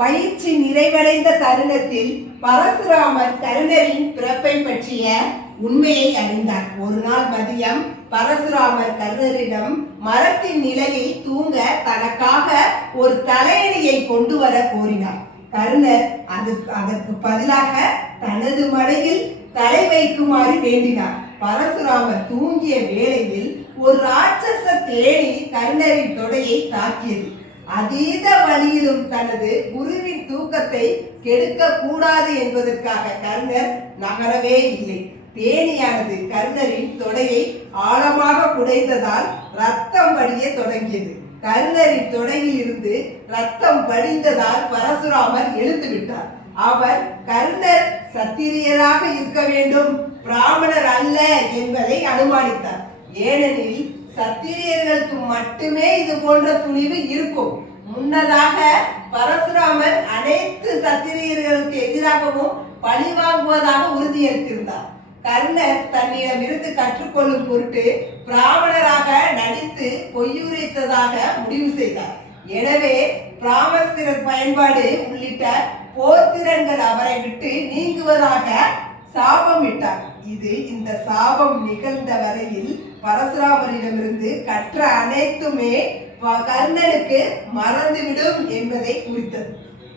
பயிற்சி நிறைவடைந்த தருணத்தில் பரசுராமர் கர்ணரின் பிறப்பை பற்றிய உண்மையை அறிந்தார். ஒரு நாள் மதியம் பரசுராமர் கர்ணரிடம் மரத்தின் நிலையில் தூங்க தனக்காக ஒரு தலையணியை கொண்டு வர கோரினார். கர்ணர் அதற்கு பதிலாக தனது மடியில் தலை வைக்குமாறு வேண்டினார். பரசுராமர் தூங்கிய வேளையில் ஒரு ராட்சச தேனி கர்ணரின் தொடையை தாக்கியது. அதீத வழியிலும் தனது குருவின் தூக்கத்தை கெடுக்க கூடாது என்பதற்காக கர்ணர் நகரவே இல்லை. தேனியானது கர்ணரின் தொடையை ஆழமாக குடைந்ததால் ரத்தம் வடிய தொடங்கியது. கர்ணரின் தொடையில் இருந்து ரத்தம் வடிந்ததால் பரசுராமர் எழுந்து விட்டார். அவர் கர்ணர் சத்திரியராக இருக்க வேண்டும், பிராமணர் அல்ல என்பதை அனுமானித்தார். ஏனெனில் சத்திரியர்களுக்கு மட்டுமே இது போன்ற துணிவு இருக்கும். முன்னதாக பரசுராமர் அனைத்து சத்திரியர்களுக்கு எதிராகவும் பழி வாங்குவதாக உறுதியளித்திருந்தார். கர்ணர் தன்னிடமிருந்து கற்றுக்கொள்ளும் பொருட்டு பிராமணராக நடித்து பொய்யுரைத்ததாக முடிவு செய்தார். எனவே பிராமஸ்திர பயன்பாடு உள்ளிட்ட போர்த்திறன்கள் அவரை விட்டு நீங்குவதாக சாபமிட்டார். இந்த சாபம் நிகழ்ந்த வரையில் பரசுராமரிடமிருந்து கற்ற அனைத்துமே கர்ணனுக்கு மறந்துவிடும் என்பதை குறித்தது.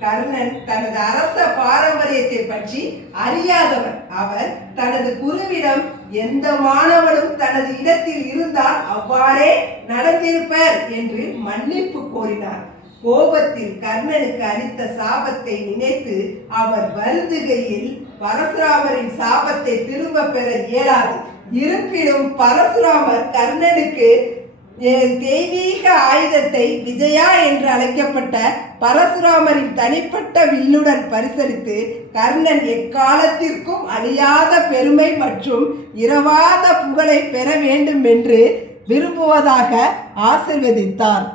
கர்ணன் தனது அரச பாரம்பரியத்தை பற்றி அறியாதவர். அவர் தனது குருவிடம் எந்த மாணவனும் தனது இடத்தில் இருந்தால் அவ்வாறே நடந்திருப்பர் என்று மன்னிப்பு கோரினார். கோபத்தில் கர்ணனுக்கு அளித்த சாபத்தை நினைத்து அவர் வருந்துகையில் பரசுராமரின் சாபத்தை திரும்ப பெற இயலாது. இருப்பினும் பரசுராமர் கர்ணனுக்கு தெய்வீக ஆயுதத்தை விஜயா என்று அழைக்கப்பட்ட பரசுராமரின் தனிப்பட்ட வில்லுடன் பரிசளித்து கர்ணன் எக்காலத்திற்கும் அழியாத பெருமை மற்றும் இரவாத புகழை பெற வேண்டும் என்று விரும்புவதாக ஆசீர்வதித்தார்.